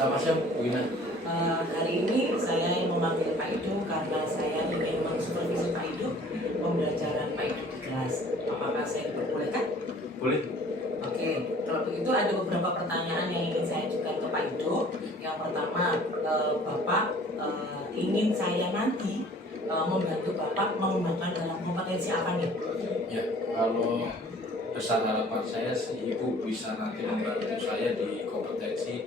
Sama siapa Bu Ina? Hari ini saya yang memanggil Pak Idu karena saya ingin mensupervisi Pak Idu pembelajaran Pak Idu di kelas. Apakah saya diperbolehkan? Boleh. Oke, kalau begitu ada beberapa pertanyaan yang ingin saya ajukan ke Pak Idu. Yang pertama, Bapak ingin saya nanti membantu Bapak mengembangkan dalam kompetensi apa nih? Ya, kalau besar harapan saya sih Ibu bisa nanti membantu saya di kompetensi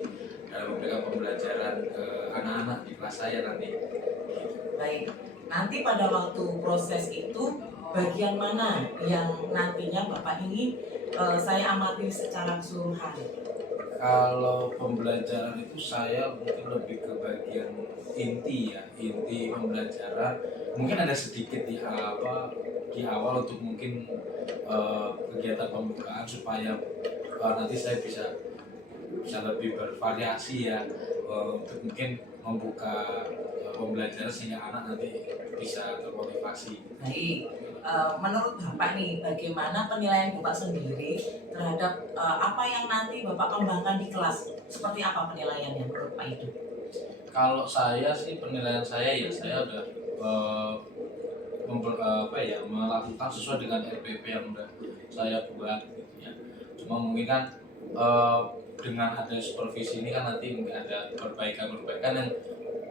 dalam memberikan pembelajaran ke anak-anak di kelas saya nanti. Baik, nanti pada waktu proses itu bagian mana yang nantinya Bapak ingin saya amati secara keseluruhan? Kalau pembelajaran itu saya mungkin lebih ke bagian inti ya, inti pembelajaran. Mungkin ada sedikit di awal untuk mungkin kegiatan pembukaan supaya nanti saya bisa lebih bervariasi ya, untuk mungkin membuka pembelajaran sehingga anak nanti bisa termotivasi. Baik, menurut Bapak nih, bagaimana penilaian Bapak sendiri terhadap apa yang nanti Bapak kembangkan di kelas? Seperti apa penilaiannya menurut Pak Idu? Kalau saya sih penilaian saya ya saya udah melakukan sesuai dengan RPP yang udah saya buat gitu ya. Cuma mungkin kan dengan ada supervisi ini kan nanti mungkin ada perbaikan yang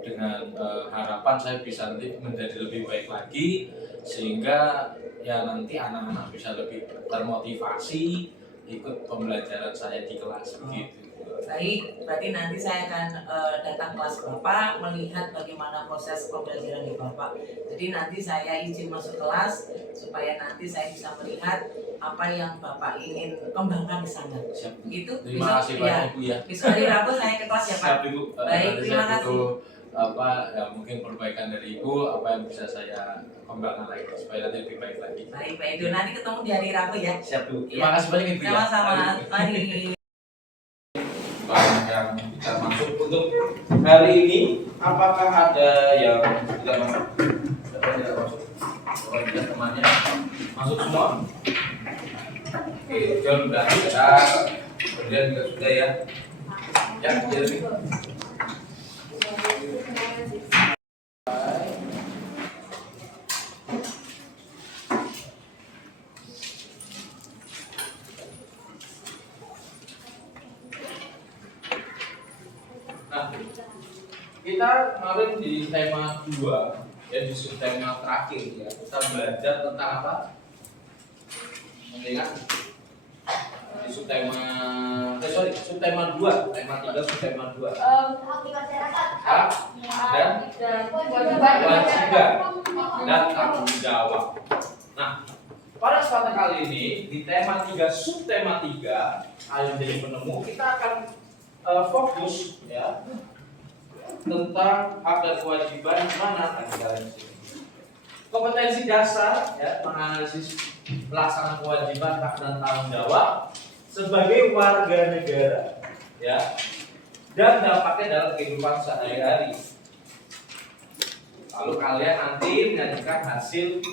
dengan harapan saya bisa nanti menjadi lebih baik lagi sehingga ya nanti anak-anak bisa lebih termotivasi ikut pembelajaran saya di kelas begitu. Baik, berarti nanti saya akan datang kelas Bapak melihat bagaimana proses pembelajaran di Bapak. Jadi nanti saya izin masuk kelas supaya nanti saya bisa melihat apa yang Bapak ingin kembangkan di sana. Siap. Begitu? Terima kasih banyak Bu ya. Besok hari Rabu saya ke kelas ya Pak. Siap Ibu. Baik, terima saya kasih. mungkin perbaikan dari Ibu, apa yang bisa saya kembangkan lagi supaya nanti lebih baik lagi. Baik Pak Edo, nanti ketemu di hari Rabu ya. Siap Bu. Terima kasih banyak Ibu ya. Sama-sama. Mari. Banyak yang tidak masuk untuk hari ini. Apakah ada yang tidak masuk? Siapa yang tidak masuk? Kalau tidak temannya masuk semua. Oke, John sudah ada, kemudian juga sudah ya. Ya, jadi. Nah, kita kemarin di tema 2 ya, di subtema terakhir ya, kita belajar tentang apa? Mengingat di subtema subtema 2, tema 3 subtema 2. Hak di masyarakat. Hak dan kewajiban dan tanggung jawab. Nah, pada kesempatan kali ini di tema 3 subtema 3 ayo jadi penemu, kita akan fokus ya tentang hak dan kewajiban mana tadi kalian di sini. Kompetensi dasar ya, menganalisis pelaksanaan kewajiban hak dan tanggung jawab sebagai warga negara ya, dan dampaknya dalam kehidupan sehari-hari. Lalu kalian nanti menyajikan hasil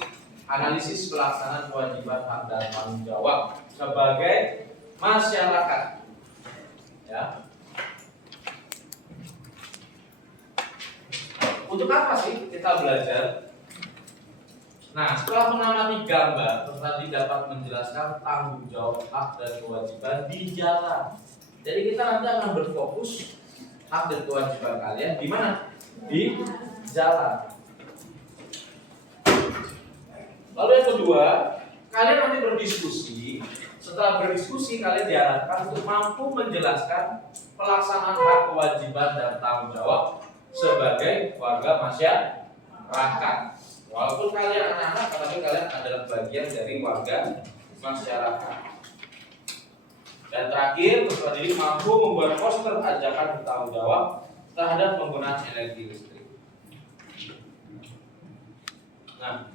analisis pelaksanaan kewajiban hak dan tanggung jawab sebagai masyarakat ya. Untuk apa sih kita belajar? Nah, setelah mengamati gambar, tadi dapat menjelaskan tanggung jawab hak dan kewajiban di jalan. Jadi kita nanti akan berfokus hak dan kewajiban kalian di mana? Di jalan. Lalu yang kedua, kalian nanti berdiskusi. Setelah berdiskusi, kalian diharapkan untuk mampu menjelaskan pelaksanaan hak, kewajiban, dan tanggung jawab sebagai warga masyarakat. Walaupun kalian anak-anak, tetapi kalian adalah bagian dari warga masyarakat. Dan terakhir, peserta didik mampu membuat poster ajakan bertanggung jawab terhadap penggunaan energi listrik. Nah,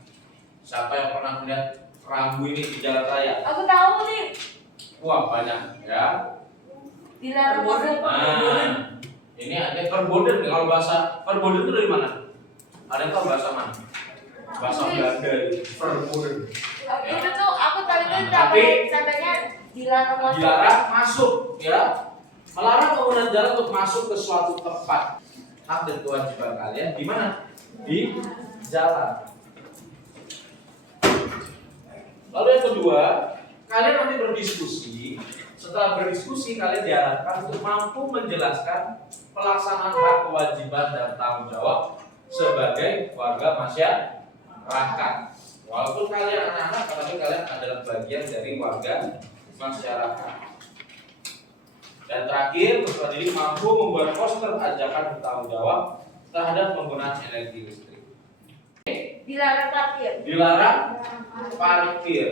siapa yang pernah melihat rambu ini di jalan raya? Aku tahu nih. Wah, banyak ya. Dilarang masuk. Nah, ini ada verboden. Kalau bahasa verboden itu dari mana? Ada yang tahu bahasa mana? Bahasa Belanda, verboden. Itu tuh aku tadi tuh Tapi sampai dilarang masuk. dilarang masuk ya. Melarang pengguna jalan untuk masuk ke suatu tempat. Hak dan kewajiban kalian di mana? Di jalan. Lalu yang kedua, kalian nanti berdiskusi. Setelah berdiskusi, kalian diharapkan untuk mampu menjelaskan pelaksanaan hak, kewajiban, dan tanggung jawab sebagai warga masyarakat. Walaupun kalian anak-anak, tapi kalian adalah bagian dari warga masyarakat. Dan terakhir, peserta didik mampu membuat poster ajakan bertanggung jawab terhadap penggunaan energi listrik. Dilarang parkir. Dilarang parkir.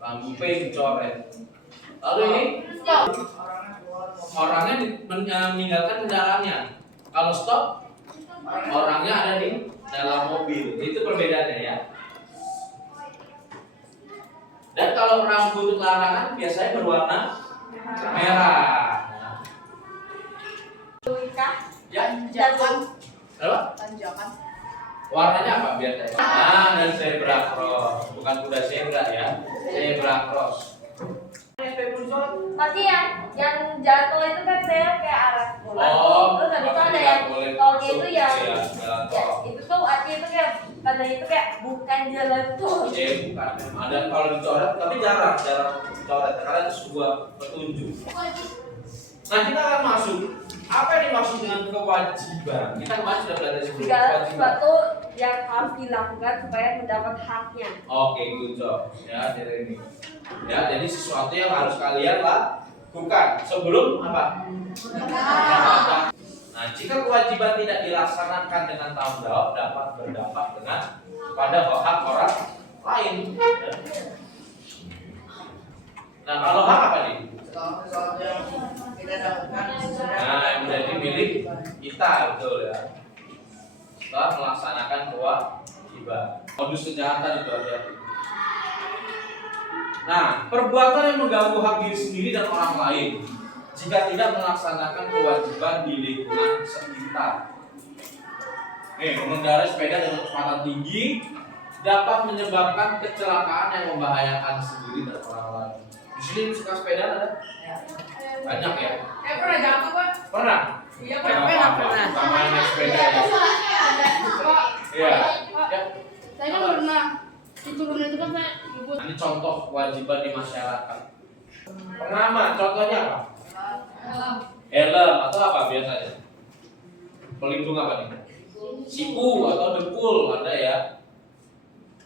Lampu pink coret. Lalu ini orangnya meninggalkan kendaraannya. Kalau stop, orangnya ada di dalam mobil. Itu perbedaannya ya. Dan kalau rambu untuk larangan biasanya berwarna merah. Ya, Jalan. apa? Tanjakan. Warnanya apa biasanya? Nah, dan zebra cross, bukan kuda zebra ya, zebra cross. Pasti yang jatuh itu kan saya kayak arah bola. Oh, Terus habis itu maka ada tidak yang boleh tolnya masuk, itu yang ya, jalan ya, tol. itu tuh artinya itu kayak tanda itu kayak bukan jalan tol. Bukan. Ada kalau dicoret, tapi jarang dicoret karena itu sebuah petunjuk. Nah, kita akan masuk. Apa yang dimaksud dengan kewajiban? Kita kemarin sudah belajar sebelum Segala kewajiban. sesuatu yang harus dilakukan supaya mendapat haknya. Oke, good job. Ya, dari ini. Ya, jadi sesuatu yang harus kalian lakukan sebelum apa? Nah, jika kewajiban tidak dilaksanakan dengan tanggung jawab dapat berdampak dengan pada hak orang lain. Ya. Nah, kalau hak apa nih? Sesuatu yang kita lakukan sesudah. Nah, yang menjadi milik kita, betul ya. Setelah melaksanakan kewajiban. Modus kejahatan itu hati-hati. Nah, perbuatan yang mengganggu hak diri sendiri dan orang lain jika tidak melaksanakan kewajiban di lingkungan sekitar. Mengendarai sepeda dengan kecepatan tinggi dapat menyebabkan kecelakaan yang membahayakan sendiri dan orang lain. Di sini suka sepeda ada? Banyak ya? Pernah jatuh Pak? Pernah? Iya Pernah. Sama naik sepeda ya? Iya. Ya. Saya kan pernah diturunin itu kan saya ibu. Ini contoh kewajiban di masyarakat. Pengaman, contohnya apa? Helm atau apa biasanya? Pelindung apa nih? Siku atau dengkul ada ya.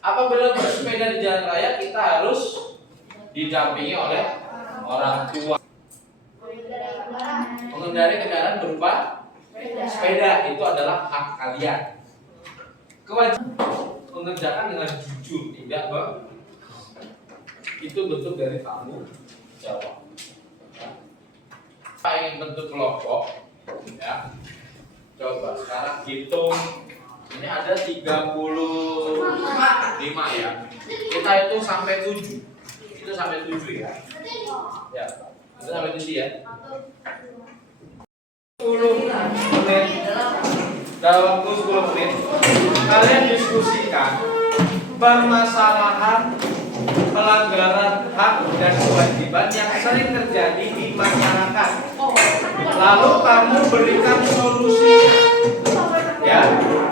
Apabila bersepeda di jalan raya kita harus didampingi oleh orang tua. Mengendarai kendaraan berupa sepeda itu adalah hak kalian. Kewajiban mengerjakan dengan jujur, tidak bang. Itu bentuk dari tanggung jawab. Kita ingin bentuk kelompok, ya. Coba sekarang hitung. Ini ada 35 ya. Kita hitung sampai 7. Itu sampai 7 ya. Ya. Itu sampai 7 ya. 10 menit. Dalam waktu 10 menit kalian diskusikan permasalahan pelanggaran hak dan kewajiban yang sering terjadi di masyarakat. Lalu kamu berikan solusinya. Ya,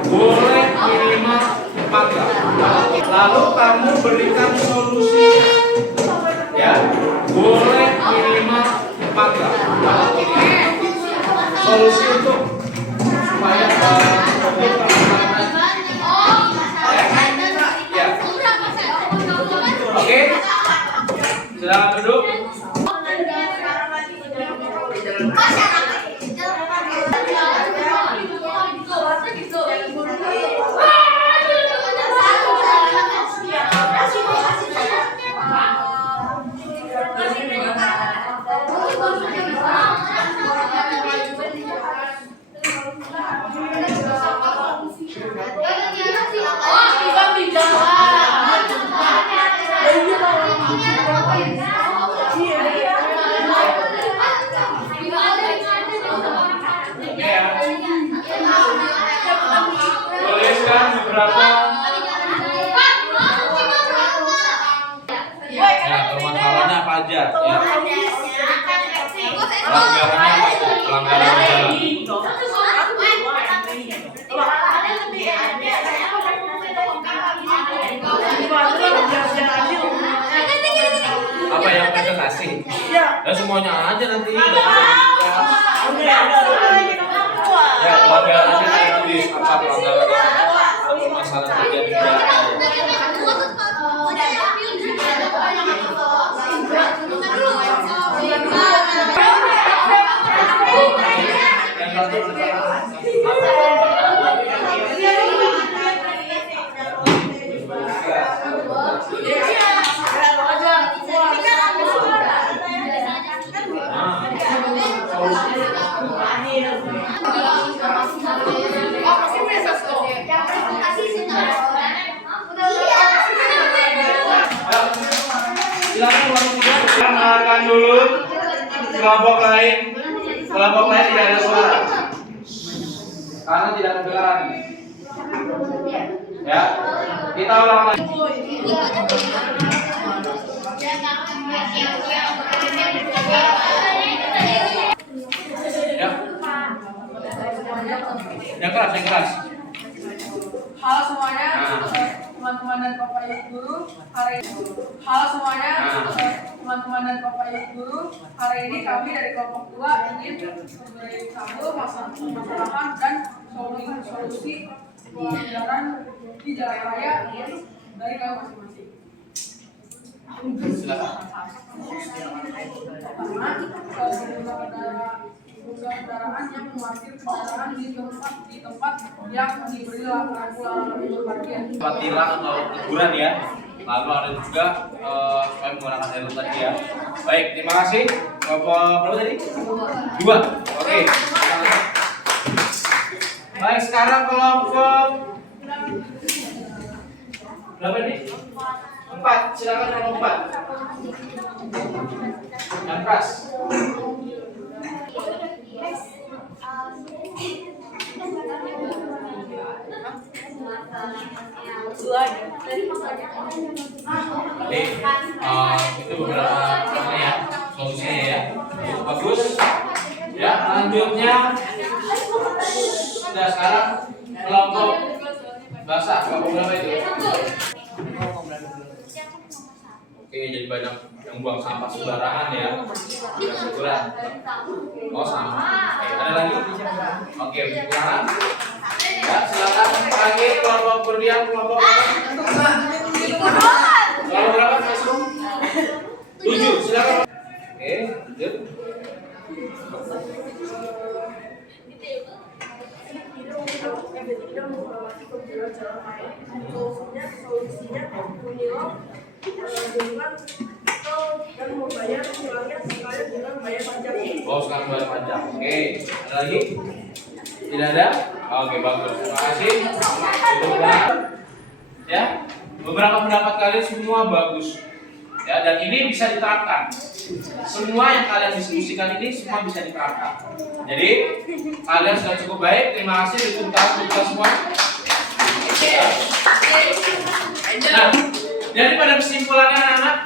boleh minimal 4. Lalu kamu berikan solusinya. Ya, boleh minimal 4. Solusi untuk supaya Oke, silakan duduk. Tuliskan beberapa permasalahannya apa aja ya. Pelanggarannya Dan semuanya aja nanti. Ya, pelanggaran aja nanti apa pelanggaran masalah terjadi. Silakan mendengarkan dulu kelompok lain tidak ada suara karena tidak kedengaran. Ya, kita ulang lagi. Ya, yang keras. Halo semuanya, teman-teman dan Bapak Ibu guru. Halo semuanya, teman-teman dan Bapak Ibu guru. Hari ini kami dari kelompok 2 ingin memberi satu permasalahan dan solusi pembelajaran di jalan raya dari kami masing-masing. Pertama, kendaraan yang memarkir kendaraan di tempat yang diberi lampu parkir. Tilang atau teguran ya. Lalu ada juga supaya menggunakan helm tadi ya. Baik, terima kasih. Kelompok berapa tadi? 2. Oke. Baik, sekarang kelompok berapa ini? 4. Silakan kelompok 4. Yang keras. Jadi itu beberapa ya solusinya ya. Bagus. Ya, selanjutnya sudah sekarang kelompok bahasa kelompok berapa itu? Oke, jadi banyak yang buang sampah sembarangan ya. Kurang. Oh sama. Oke, ada lagi? Oke, kurang. Ya, silakan terakhir kelompok berdiam kelompok berapa masuk? 7, silakan. Oke, lanjut. Solusinya menilang dengan dan membayar pulangnya sekalian dengan bayar pajak. Oh, sekarang bayar pajak. Oke, ada lagi? Tidak ada? Oke, bagus. Terima kasih. Ya, beberapa pendapat kalian semua bagus. Ya, dan ini bisa diterapkan. Semua yang kalian diskusikan ini semua bisa diterapkan. Jadi, kalian sudah cukup baik. Terima kasih untuk kita semua. Ya. Nah, jadi pada kesimpulannya anak-anak,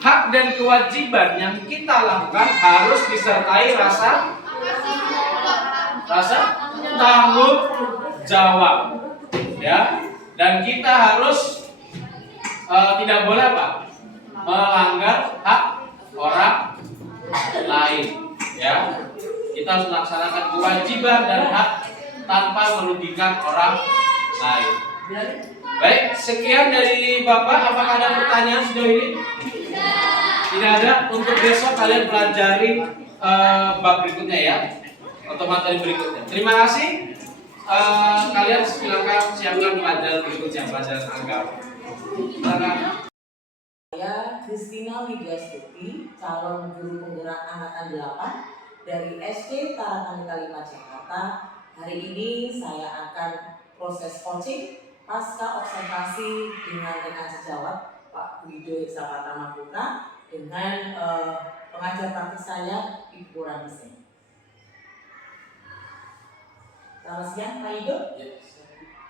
hak dan kewajiban yang kita lakukan harus disertai rasa tanggung jawab, ya. Dan kita harus tidak boleh apa? Melanggar hak orang lain, ya. Kita harus melaksanakan kewajiban dan hak tanpa merugikan orang lain. Baik, sekian dari Bapak. Apakah ada pertanyaan sejauh ini? Tidak ada. Untuk besok kalian pelajari bab berikutnya ya, atau materi berikutnya. Terima kasih. Kalian silakan siapkan pelajaran berikutnya, pelajaran agama. Silakan. Saya Kristina Widyastuti, calon guru penggerak angkatan 8 dari SD Tarakan Kalimat Jakarta. Hari ini saya akan proses coaching pasca observasi dengan rekan sejawat Pak Wido Iksapata Putra dengan pengajar praktik saya Ibu Ramisi. Selamat siang Pak Wido.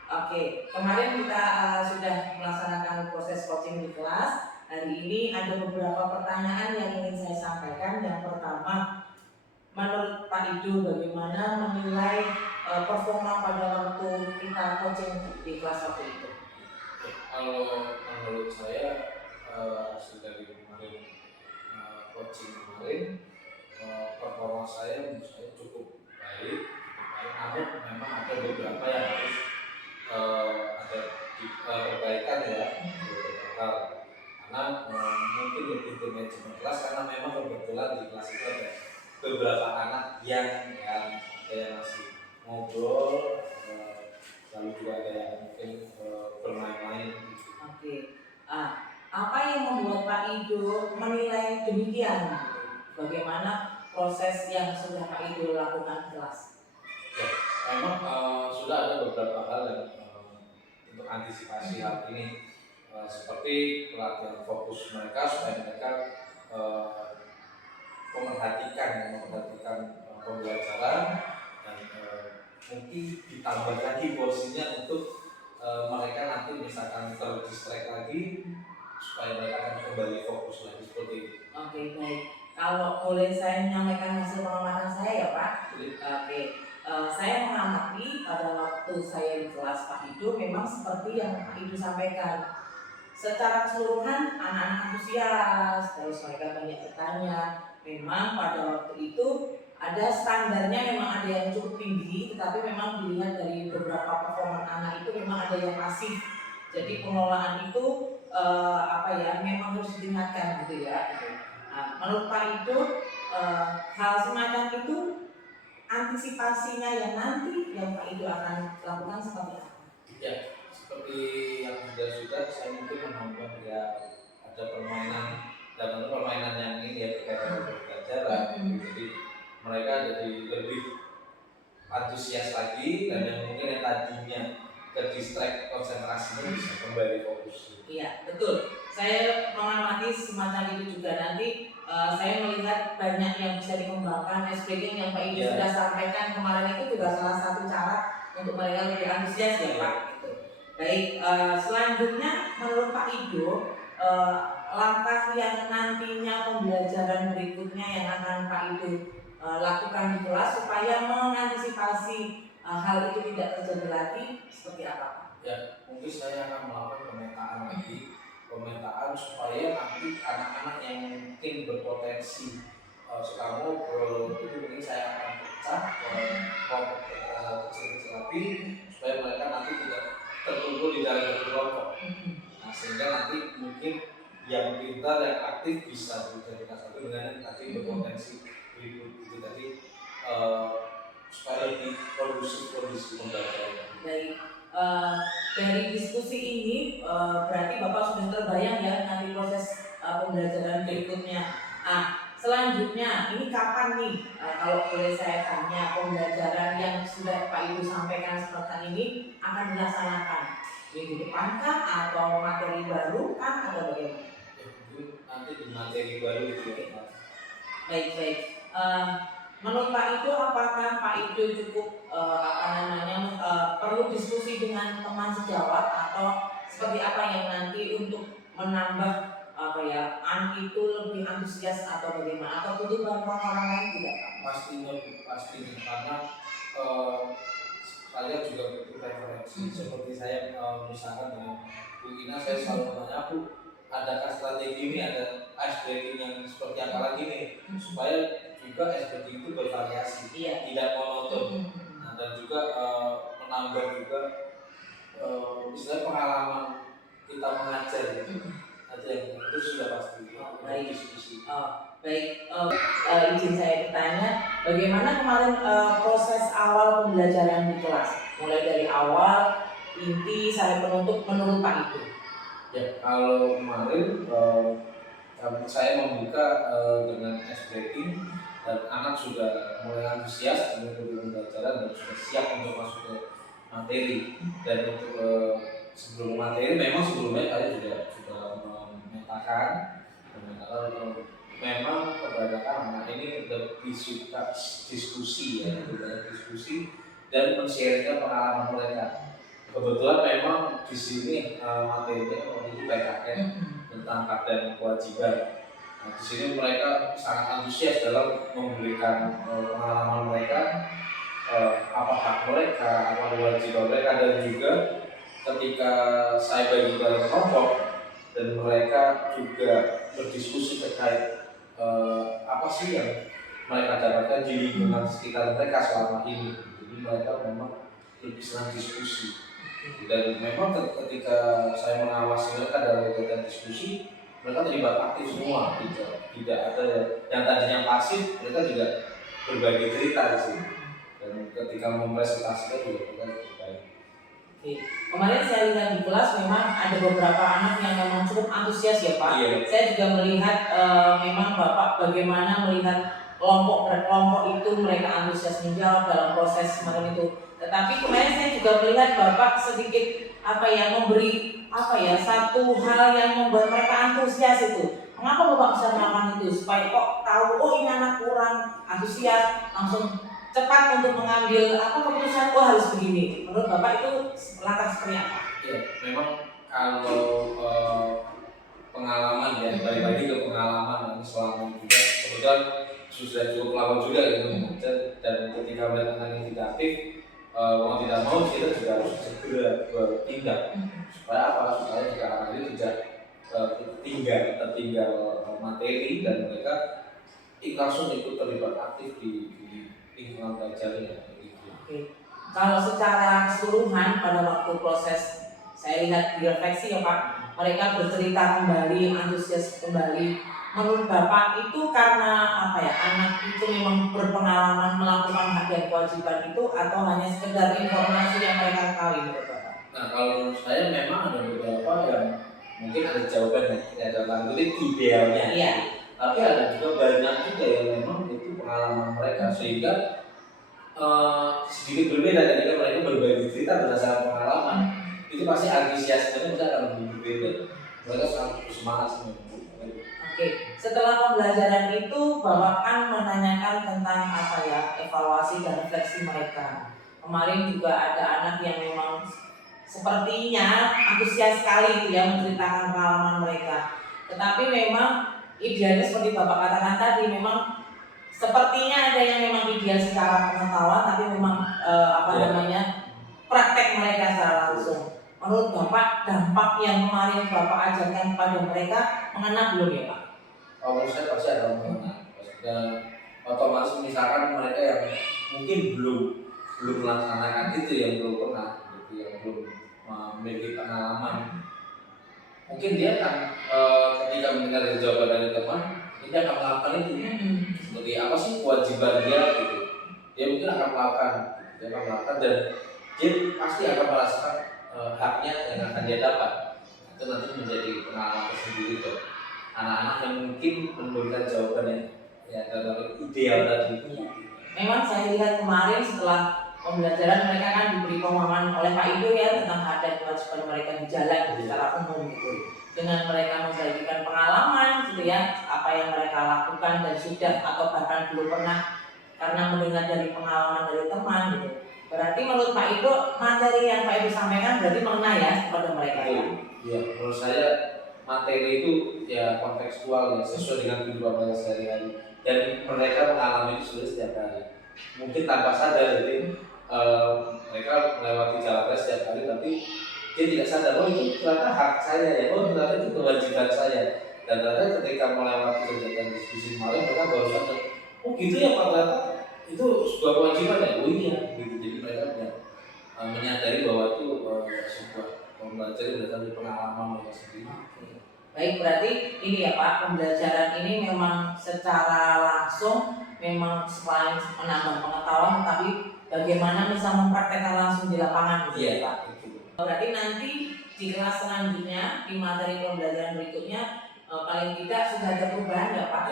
Oke, kemarin kita sudah melaksanakan proses coaching di kelas. Hari ini ada beberapa pertanyaan yang ingin saya sampaikan. Yang pertama, menurut Pak Ido bagaimana menilai performa pada waktu kita coaching di kelas waktu itu? Kalau menurut saya hasil dari kemarin coaching kemarin, performa saya menurut saya cukup baik, namun memang ada beberapa yang harus ada perbaikan ya, beberapa hal. Karena mungkin lebih ke manajemen kelas, karena memang kebetulan di kelas itu ada beberapa anak yang masih ngobrol, lalu juga ada yang mungkin bermain-main. Oke. Apa yang membuat Pak Ido menilai demikian? Bagaimana proses yang sudah Pak Ido lakukan di kelas? Ya, memang sudah ada beberapa hal yang untuk antisipasi hal ini, seperti pelatihan fokus mereka supaya mereka memperhatikan pembelajaran, dan mungkin ditambah lagi porsinya untuk mereka nanti misalkan terdistract lagi supaya mereka akan kembali fokus lagi seperti itu. Oke, baik. Kalau boleh saya menyampaikan hasil pengamatan saya ya Pak. Oke. Saya mengamati pada waktu saya di kelas Pak Ido memang seperti yang Pak Ido sampaikan. Secara keseluruhan anak-anak antusias, terus mereka banyak bertanya. Memang pada waktu itu ada standarnya, memang ada yang cukup tinggi, tetapi memang dilihat dari beberapa performa anak itu memang ada yang masif. Jadi pengelolaan itu memang harus ditingkatkan gitu ya. Nah, menurut Pak Ido hal semacam itu antisipasinya yang nanti yang Pak Ido akan lakukan seperti apa? Ya, seperti yang sudah saya mungkin menambah ya, ada permainan, dan permainan yang ini ya berkaitan dengan pembelajaran. Jadi mereka jadi lebih antusias lagi, dan yang mungkin yang tadinya ke distract konsentrasinya bisa kembali fokus. Iya, betul. Saya mengamati semacam itu juga. Nanti saya melihat banyak yang bisa dikembangkan. SPG yang Pak Ido sudah sampaikan kemarin itu juga salah satu cara untuk mereka lebih antusias ya Pak. Gitu. Baik, selanjutnya menurut Pak Ido, langkah yang nantinya pembelajaran berikutnya yang akan Pak Ido lakukan di kelas supaya mengantisipasi hal itu tidak terjadi lagi seperti apa Pak? Ya, mungkin saya akan melakukan pemetaan supaya nanti anak-anak yang mungkin berpotensi suka ngobrol itu mungkin saya akan pecah kelompok kecil-kecil lagi supaya mereka nanti tidak terkumpul di dalam kelompok. Nah, sehingga nanti mungkin yang pintar, yang aktif bisa dijadikan satu dengan yang tadi berpotensi berikut itu tadi, supaya lebih kondusif pembelajaran. Baik, dari diskusi ini berarti Bapak sudah terbayang ya nanti proses pembelajaran berikutnya. Selanjutnya ini kapan nih kalau boleh saya tanya, pembelajaran yang sudah Pak Ibu sampaikan seperti ini akan dilaksanakan minggu depan kah atau materi baru kah atau bagaimana? Nanti di materi baru itu ya. Baik. Menurut Pak Ido, apakah Pak Ido cukup perlu diskusi dengan teman sejawat atau seperti apa yang nanti untuk menambah anak itu lebih antusias atau bagaimana, atau butuh bantuan orang lain tidak Pak? Pastinya karena saya juga butuh referensi. Seperti saya misalkan dengan Bu Ina, saya selalu menanya, Bu, adakah strategi ini, ada ice breaking yang seperti yang kali ini, supaya juga ice breaking itu bervariasi, tidak monoton. Nah, dan juga menambah juga misalnya pengalaman kita mengajar gitu. Itu sudah pasti. Baik. Diskusi. Baik, izin saya bertanya, bagaimana kemarin proses awal pembelajaran di kelas, mulai dari awal, inti, sampai penutup menurut Pak Ido? Ya, kalau kemarin saya membuka dengan ice breaking, dan anak sudah mulai antusias dengan pembelajaran dan sudah siap untuk masuk ke materi. Dan untuk sebelum materi, memang sebelumnya saya sudah memetakan memang kebanyakan anak ini lebih suka diskusi ya, diskusi dan men-share pengalaman mereka. Kebetulan memang di sini materinya memiliki PKN tentang hak dan kewajiban. Nah, di sini mereka sangat antusias dalam memberikan pengalaman mereka, apa hak mereka, apa kewajiban mereka, dan juga ketika saya bagi dalam kelompok dan mereka juga berdiskusi terkait apa sih yang mereka dapatkan di lingkungan sekitar mereka selama ini. Jadi mereka memang lebih senang diskusi. Dan memang ketika saya mengawasi mereka dalam kegiatan diskusi, mereka terlibat aktif semua, tidak ada yang tadinya pasif, mereka juga berbagi cerita di sini. Dan ketika mempresentasikan juga mereka baik. Oke. Kemarin saya lihat di kelas memang ada beberapa anak yang memang cukup antusias ya Pak. Iya. Saya juga melihat memang Bapak bagaimana melihat kelompok per kelompok itu mereka antusias menjawab dalam proses semacam itu. Tetapi kemarin saya juga melihat Bapak sedikit memberi satu hal yang membuat mereka antusias itu. Mengapa Bapak bisa melakukan itu? Supaya kok tahu ini anak kurang antusias, langsung cepat untuk mengambil keputusan harus begini. Menurut Bapak itu langkah seperti apa? Ya, memang kalau pengalaman ya, balik lagi ke pengalaman selama juga kemudian sudah cukup lama juga gitu, dan ketika melihat anak yang tidak aktif, mau tidak mau kita juga harus segera bertindak supaya supaya jika anak itu tidak tertinggal materi dan mereka langsung ikut terlibat aktif di lingkungan belajarnya. Oke. Kalau secara keseluruhan pada waktu proses saya lihat di refleksi ya Pak, mereka bercerita kembali, antusias kembali. Menurut Bapak itu karena anak itu memang berpengalaman melakukan hak dan kewajiban itu atau hanya sekedar informasi yang mereka ketahui menurut Bapak? Nah, kalau menurut saya memang ada beberapa yang mungkin ada jawabannya, dalam kutip idealnya. Iya. Tapi ada juga banyak juga yang memang itu pengalaman mereka sehingga sedikit berbeda ketika mereka berbagi cerita berdasarkan pengalaman. Itu pasti antusiasmenya bisa akan lebih berbeda. Mereka sangat bersemangat semua. Oke, setelah pembelajaran itu Bapak kan menanyakan tentang evaluasi dan refleksi mereka. Kemarin juga ada anak yang memang sepertinya antusias sekali ya menceritakan pengalaman mereka. Tetapi memang idealnya seperti Bapak katakan tadi, memang sepertinya ada yang memang ideal secara pengetahuan, tapi memang praktek mereka secara langsung. Menurut Bapak, dampak yang kemarin Bapak ajarkan kepada mereka mengena belum ya Pak? Menurut saya pasti ada mengena. Dan otomatis misalkan mereka yang mungkin belum melaksanakan itu, yang belum pernah, gitu, yang belum memiliki pengalaman, mungkin dia akan ketika mendengar jawaban dari teman, dia akan melakukan itu. Seperti apa sih kewajiban dia gitu. Dia mungkin akan melakukan, dan dia pasti akan merasakan haknya yang akan dia dapat. Itu nanti menjadi pengalaman tersendiri tuh. Anak-anak yang mungkin memberikan jawaban yang dalam ideal tadi. Memang saya lihat kemarin setelah pembelajaran mereka kan diberi pemahaman oleh Pak Ido ya tentang hak dan kewajiban mereka di jalan secara umum gitu. Dengan mereka membagikan pengalaman gitu ya, apa yang mereka lakukan dan sudah atau bahkan belum pernah karena mendengar dari pengalaman dari teman gitu. Berarti menurut Pak Ido materi yang Pak Ido sampaikan berarti mengena ya kepada mereka ya. Iya, menurut saya materi itu ya kontekstual ya, sesuai dengan kehidupan mereka sehari-hari dan mereka mengalami itu sudah setiap hari. Mungkin tanpa sadar jadi mereka melewati jalan setiap hari tapi dia tidak sadar itu ternyata hak saya ya, ternyata itu kewajiban saya. Dan ternyata ketika melewati kegiatan diskusi kemarin mereka baru sadar, gitu ya Pak, ternyata itu sebuah kewajiban ya, iya gitu. Jadi mereka menyadari bahwa itu sebuah pembelajaran berdasarkan dari pengalaman mereka sendiri. Baik, berarti ini ya Pak, pembelajaran ini memang secara langsung memang selain menambah pengetahuan tetapi bagaimana bisa mempraktekkan langsung di lapangan gitu ya Pak. Berarti nanti di kelas selanjutnya di materi pembelajaran berikutnya paling tidak sudah ada perubahan ya Pak.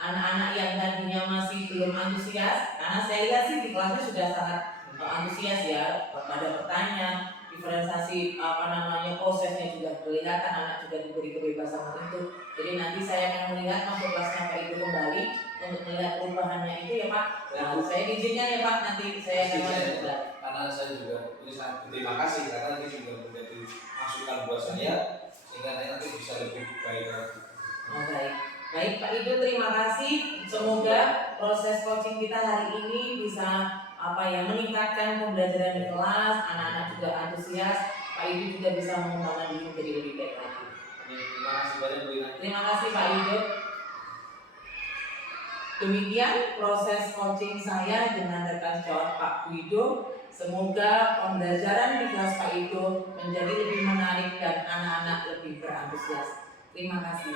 Anak-anak yang tadinya masih belum antusias, karena saya lihat sih di kelasnya sudah sangat antusias ya, pada bertanya, diferensiasi prosesnya juga kelihatan, anak juga diberi kebebasan untuk itu. Jadi nanti saya akan melihat masuk kelasnya Pak Ibu kembali untuk melihat perubahannya itu ya Pak. Nah, saya izinkan ya Pak, nanti saya akan masuk kelas. Karena saya juga ini sangat berterima kasih karena ini juga menjadi masukan buat saya sehingga nanti bisa lebih baik lagi. Oh, baik Pak Ibu, terima kasih. Semoga proses coaching kita hari ini bisa meningkatkan pembelajaran di kelas, anak-anak juga antusias, Pak Ibu juga bisa mengembangkan diri menjadi lebih baik lagi. Terima kasih banyak Bu Ina. Terima kasih Pak Ibu. Demikian proses coaching saya dengan rekan sejawat Pak Wido. Semoga pembelajaran di kelas Pak Wido menjadi lebih menarik dan anak-anak lebih berantusias. Terima kasih.